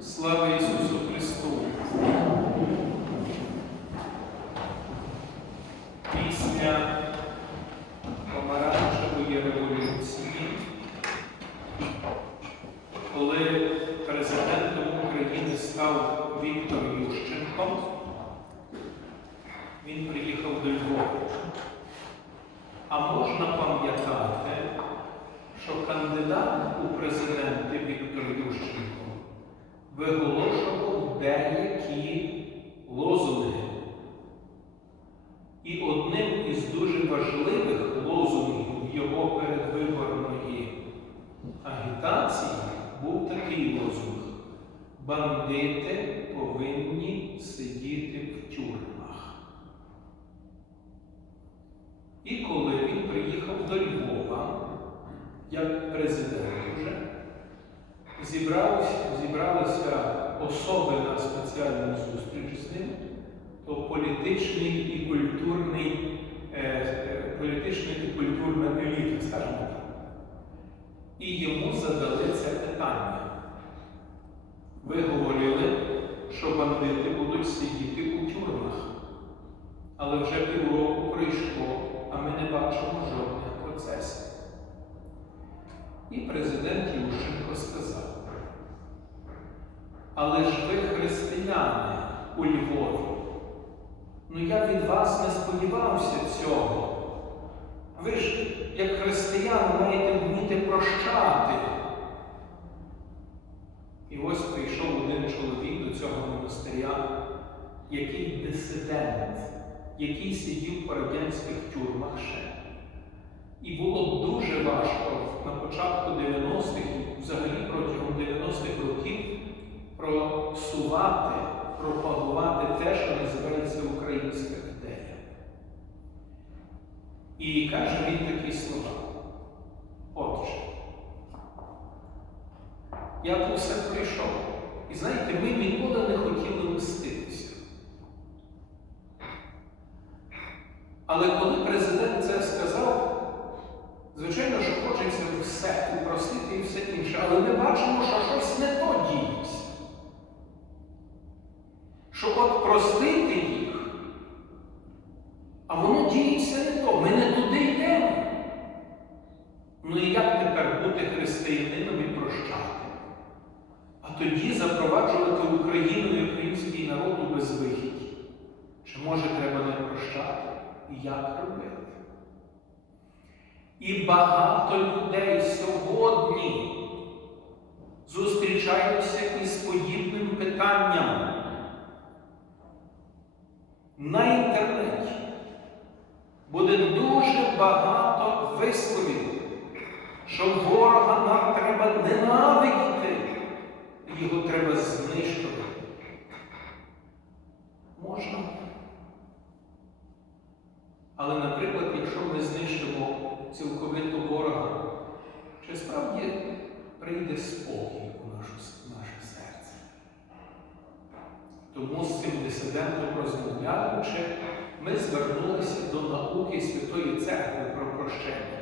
Слава Ісусу Христу! Пісня помаранчевої революції, коли президентом України став Віктор Ющенко, він приїхав до Львова. А можна пам'ятати, що кандидат у президенти Віктор Ющенко виголошував деякі лозунги. І одним із дуже важливих лозунгів його передвиборної агітації був такий лозунг: бандити повинні сидіти в тюрмах. І коли він приїхав до Львова, як президент уже, зібралися, зібралися особи на спеціальну зустріч з ним, то політичний і культурний, е, е, політична і культурна еліта, скажімо так. І йому задали це питання. Ви говорили, що бандити будуть сидіти у тюрмах, але вже півроку пройшло, а ми не бачимо жодних процесів. І президент Ющенко сказав, але ж ви християни у Львові. Ну я від вас не сподівався цього. Ви ж, як християни, маєте вміти прощати. І ось прийшов один чоловік до цього монастиря, який дисидент, який сидів по радянських тюрмах ще. І було дуже важко на початку 90-х взагалі протягом 90-х років просувати, пропагувати те, що називається українська ідея. І каже він такі слова. Отже, я по все прийшов. І знаєте, ми ніколи не хотіли мститися. Але коли президент це сказав, звичайно, що хочеться все упростити і все інше, але ми бачимо, що щось не то діється. Що от простити їх, а воно діється не то. Ми не туди йдемо. Ну і як тепер бути християнином і прощати? А тоді запроваджувати Україну і український народ у безвихідь. Чи може треба не прощати? І як робити? І багато людей сьогодні зустрічаються із подібним питанням на інтернеті. Буде дуже багато висловів, що ворога нам треба ненавидіти, його треба знищувати. Можна. Але, наприклад, якщо ми знищимо цілковито ворога, чи справді прийде спокій у нашу, наше серце? Тому з цим дисидентом розмовляючи, ми звернулися до науки Святої Церкви про прощення.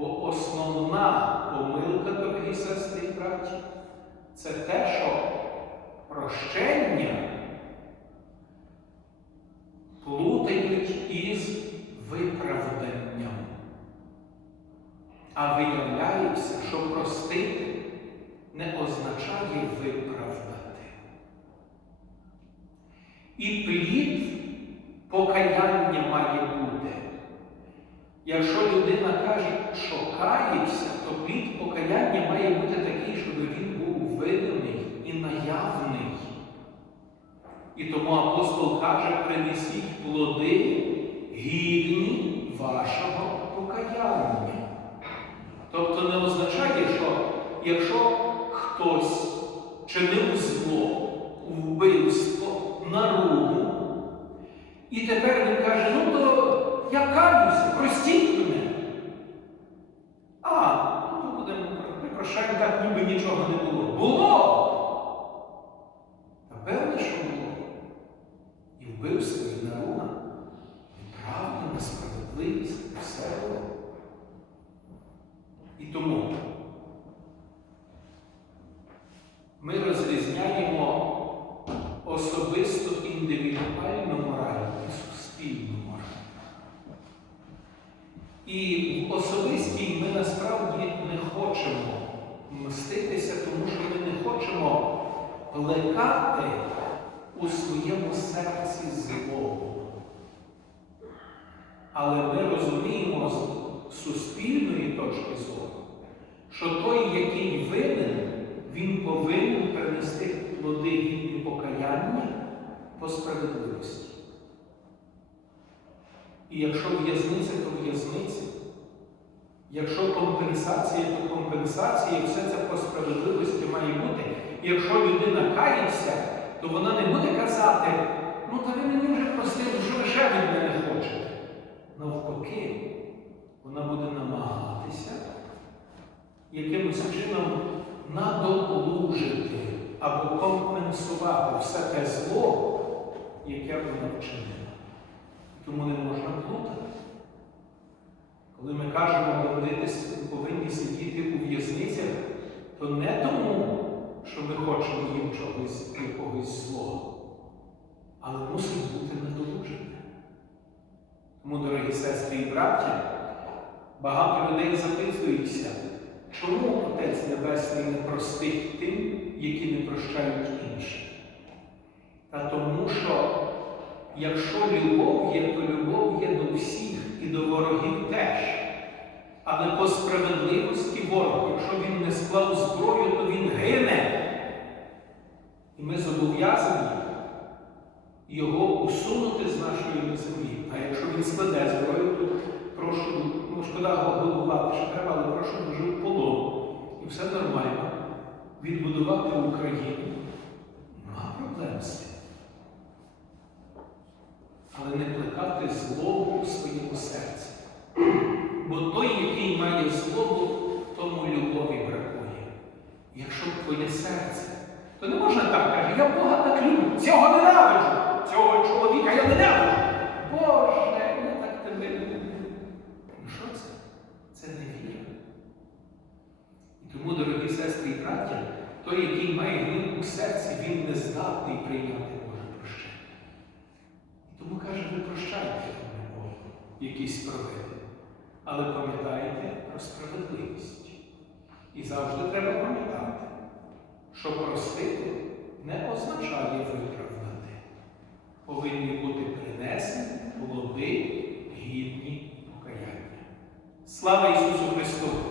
Бо основна помилка, дорогі сестри і браті, це те, що прощення плутають із виправданням. А виявляється, що простити не означає виправдати. І плід покаяння має бути. Якщо людина каже, що кається, то плід покаяння має бути такий, щоб він був видимий і наявний. І тому апостол каже, принесіть плоди гідні вашого покаяння. Тобто не означає, що якщо хтось чинив зло, вбивство, наругу, і тепер він каже, ну то я каюся, простіть мене. А, ну то будемо прощаємо так, ніби нічого не було. Було! Та певне, що було. І вбивство, і наруга, і правда, несправедливість, все було. І тому ми розрізняємо особисто індивідуальну мораль і суспільну мораль. І в особистій ми насправді не хочемо мститися, тому що ми не хочемо плекати у своєму серці злого. Але ми розуміємо з суспільної точки зору, що той, який винен, він повинен принести плоди гідні покаяння по справедливості. І якщо в'язниця, то в'язниця. Якщо компенсація, то компенсація, і все це по справедливості має бути. Якщо людина кається, то вона не буде казати, ну та ви мені вже простили, що ви ще від мене хочете. Навпаки, вона буде намагатися якимось чином надолужити або компенсувати все те зло, яке вона вчинила. Тому не можна плутати. Коли ми кажемо, бандити повинні сидіти у в'язницях, то не тому, що ми хочемо їм чогось якогось злого, але мусить бути недолужене. Тому, дорогі сестри і браття, багато людей запитуються, чому Отець Небесний не простить тим, які не прощають іншим. Та тому що якщо любов є, то любов є до всіх і до ворогів теж. Але по справедливості ворог, якщо він не склав зброю, то він гине. І ми зобов'язані його усунути з нашої землі. А якщо він складе зброю, то прошу, ну шкода голубувати, що треба, але прошу дуже в полон. І все нормально. Відбудувати Україну. Нема проблем з цим. Але не плекати злобу у своєму серці. Бо той, який має злобу, тому любові бракує. Якщо твоє серце, то не можна так каже, я Бога так люблю, цього ненавиджу, цього чоловіка я ненавиджу. Боже, я так тебе люблю. Ну що це? Це не віра. І тому, дорогі сестри і браття, той, який має гнів у серці, він не здатний прийняти Боже прощення. І тому каже, ви прощайте Богу якісь провини. Але пам'ятайте про справедливість. І завжди треба пам'ятати, що простити не означає виправдати. Повинні бути принесені плоди гідні покаяння. Слава Ісусу Христу!